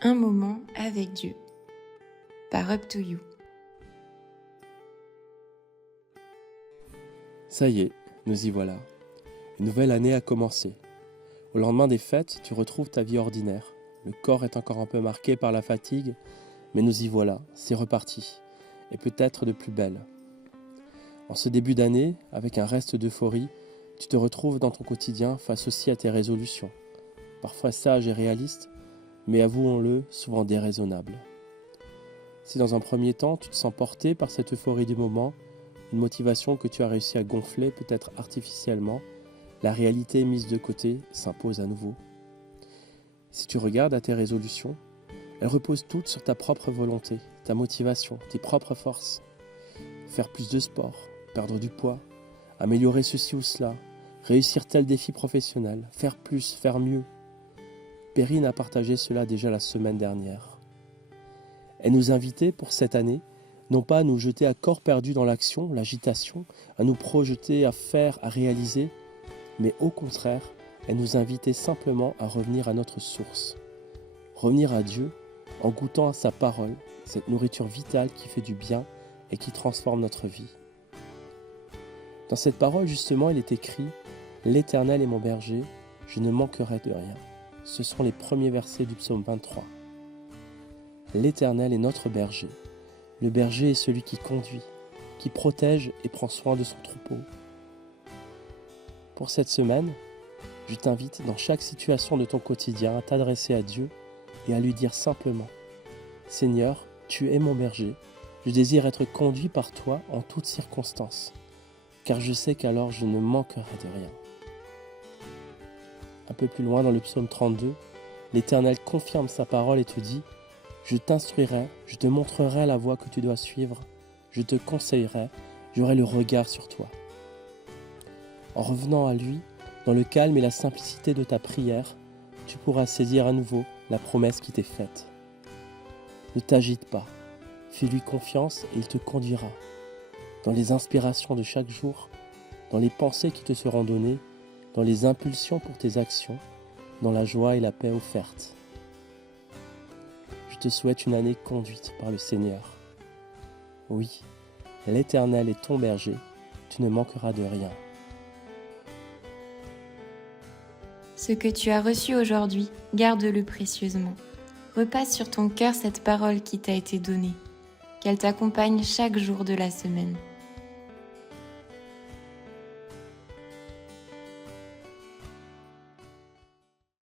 Un moment avec Dieu, par Up to You. Ça y est, nous y voilà. Une nouvelle année a commencé. Au lendemain des fêtes, tu retrouves ta vie ordinaire. Le corps est encore un peu marqué par la fatigue, mais nous y voilà, c'est reparti. Et peut-être de plus belle. En ce début d'année, avec un reste d'euphorie, tu te retrouves dans ton quotidien face aussi à tes résolutions. Parfois sages et réalistes, mais avouons-le, souvent déraisonnables. Si dans un premier temps, tu te sens porté par cette euphorie du moment, une motivation que tu as réussi à gonfler peut-être artificiellement, la réalité mise de côté s'impose à nouveau. Si tu regardes à tes résolutions, elles reposent toutes sur ta propre volonté, ta motivation, tes propres forces. Faire plus de sport, perdre du poids, améliorer ceci ou cela, réussir tel défi professionnel, faire plus, faire mieux. Perrine a partagé cela déjà la semaine dernière. Elle nous invitait pour cette année, non pas à nous jeter à corps perdu dans l'action, l'agitation, à nous projeter, à faire, à réaliser, mais au contraire, elle nous invitait simplement à revenir à notre source. Revenir à Dieu en goûtant à sa parole, cette nourriture vitale qui fait du bien et qui transforme notre vie. Dans cette parole, justement, il est écrit « L'Éternel est mon berger, je ne manquerai de rien ». Ce sont les premiers versets du psaume 23. L'Éternel est notre berger. Le berger est celui qui conduit, qui protège et prend soin de son troupeau. Pour cette semaine, je t'invite dans chaque situation de ton quotidien à t'adresser à Dieu et à lui dire simplement « Seigneur, tu es mon berger, je désire être conduit par toi en toutes circonstances, car je sais qu'alors je ne manquerai de rien. » Un peu plus loin dans le psaume 32, l'Éternel confirme sa parole et te dit « Je t'instruirai, je te montrerai la voie que tu dois suivre, je te conseillerai, j'aurai le regard sur toi. » En revenant à lui, dans le calme et la simplicité de ta prière, tu pourras saisir à nouveau la promesse qui t'est faite. Ne t'agite pas, fais-lui confiance et il te conduira. Dans les inspirations de chaque jour, dans les pensées qui te seront données, dans les impulsions pour tes actions, dans la joie et la paix offertes. Je te souhaite une année conduite par le Seigneur. Oui, l'Éternel est ton berger, tu ne manqueras de rien. Ce que tu as reçu aujourd'hui, garde-le précieusement. Repasse sur ton cœur cette parole qui t'a été donnée. Qu'elle t'accompagne chaque jour de la semaine.